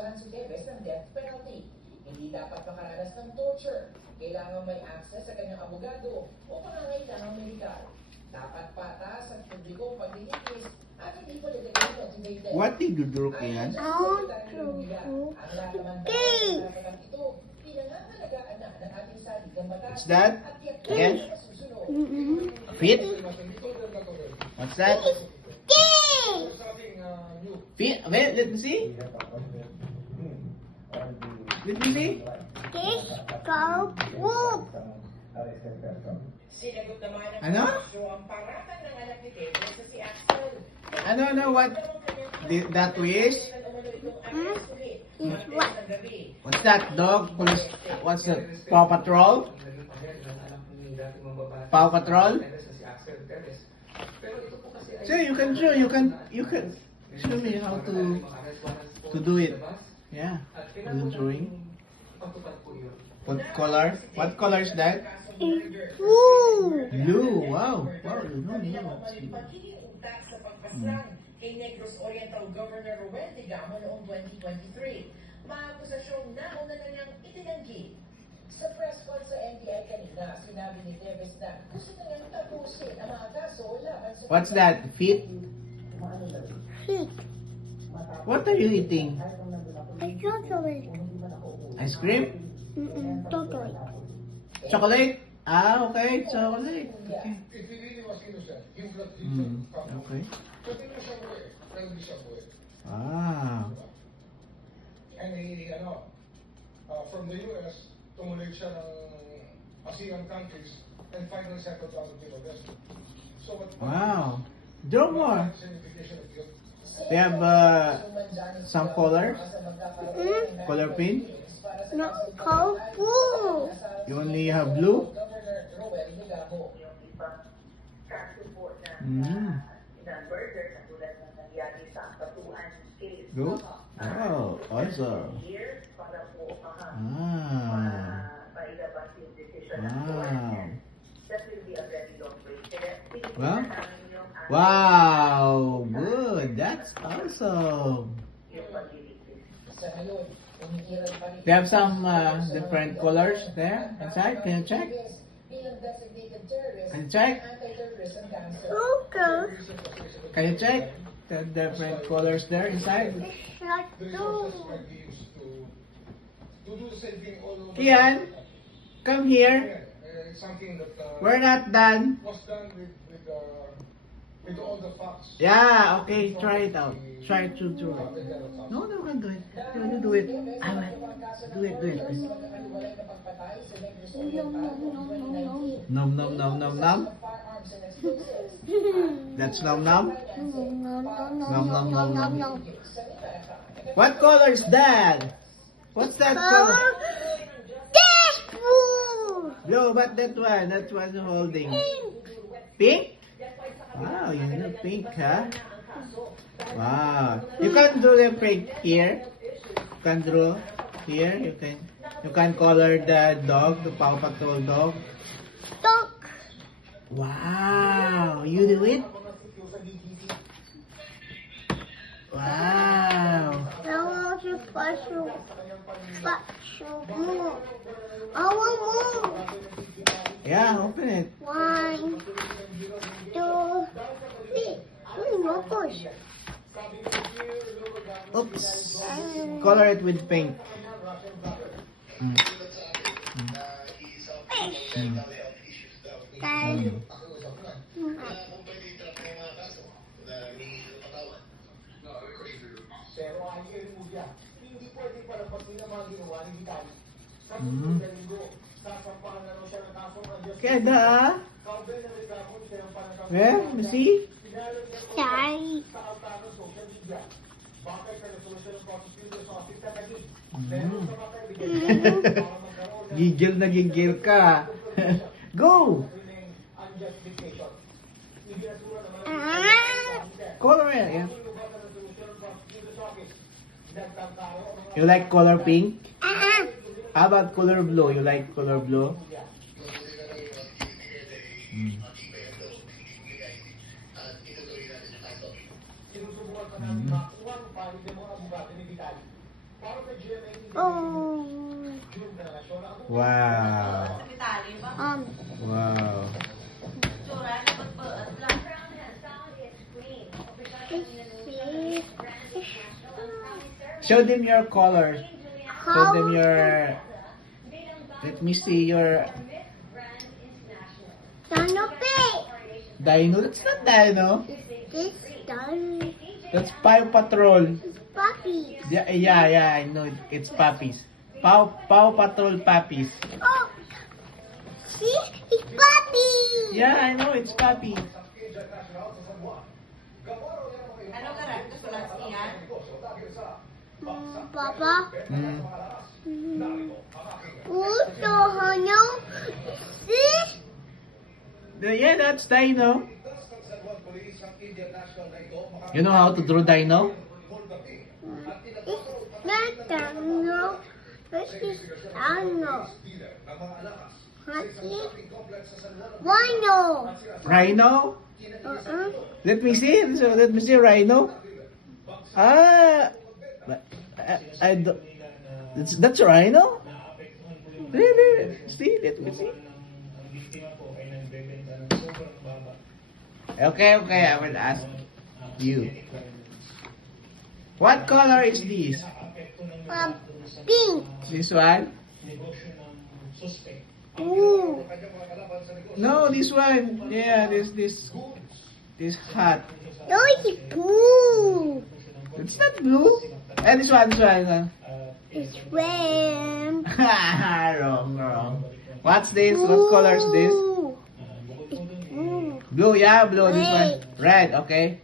akusyahan si Tevez ng death penalty. Hindi dapat makaranas ng torture. Kailangan may access sa kanyang abogado o pangangailangan medikal. Dapat patas at publikong paglilitis at hindi politically motivated. What did you do, Kian? Ang lahat naman dahil sa karapatan ito, pinangangalagaan na ng ating saligang batas. What's that? Again? Feet? What's that? Feet? Wait, let me see. Let me see. Sinagot naman ng Ano? ang paratang ng anak ni Tevez sa si Axel. Ano, what? That wish? What's that, dog? What's that? Paw Patrol? Paw Patrol? So you can show, you can show me how to do it. Yeah, do drawing. What color? What color is that? Blue. Wow. Wow, you know blue. Kay Negros Oriental Governor Ruel Digamo noong 2023. Maakusasyong nauna na niyang itinanggi. Sa press con sa NBI kanina, sinabi ni Tevez na gusto na niyang tapusin ang mga kaso laban sa... What's that? Feet? What are you eating? Ice cream? Chocolate? Ah, okay. Chocolate. Okay. Okay. Ah. And from the US, tumuloy siya ng ASEAN countries and finally settled down in Timor-Leste. So what? Wow. Draw more. Signification of guilt. They have some colors. Color pin. No, colorful. You only have blue. Blue. Oh, awesome. Wow. Wow, good. That's awesome. They have some different colors there inside. Can you check? Can you check? Okay. Can you check the different colors there inside? Kian, come here. It's something that We're not done. was done with all the facts. Yeah, okay, try it out. Try to do it. No, you can do it. You do it. I will. Do it. Nom nom nom nom nom. That's nom nom. Nom nom nom nom. What color is that? What's that color? No, but that one. That one holding. Pink? Wow, you know pink, huh? Wow. You can draw the pink here. You can draw here. You can color the dog, the Paw Patrol dog. Dog. Wow. You do it? Wow. I want to special move. I want move. Yeah, open it. 1, 2, 3. No push. Oops. Color it with pink. Keda? Where? Let me see. Sorry. Gigil na gigil ka. Go! Color it. Yeah. You like color pink? How about color blue? You like color blue? Oh. Wow. Wow. Show them your color. Show them your... Let me see your... Dino Pig. Dino? That's not Dino. This Dino That's Paw Patrol. Puppy. Yeah, I know. It's puppies. Paw Patrol puppies. Oh. See? It's Puppy. Yeah, I know. It's puppy. Papa. Mm. Uto, Hano. See? Yeah, that's Dino. You know how to draw Dino? It's not Dino. This is Dino. Happy. Rhino. Rhino? Let me see. Let me see Rhino. Ah, I don't. That's Rhino? Really? See, let me see. Okay, I will ask you. What color is this? Pink. This one? Ooh. No, this one. Yeah, this hat. No, it's blue. It's not blue. And this one. It's red. Wrong. What's this? What color is this? Blue. It's blue. Blue, yeah, blue. This one. Red, okay.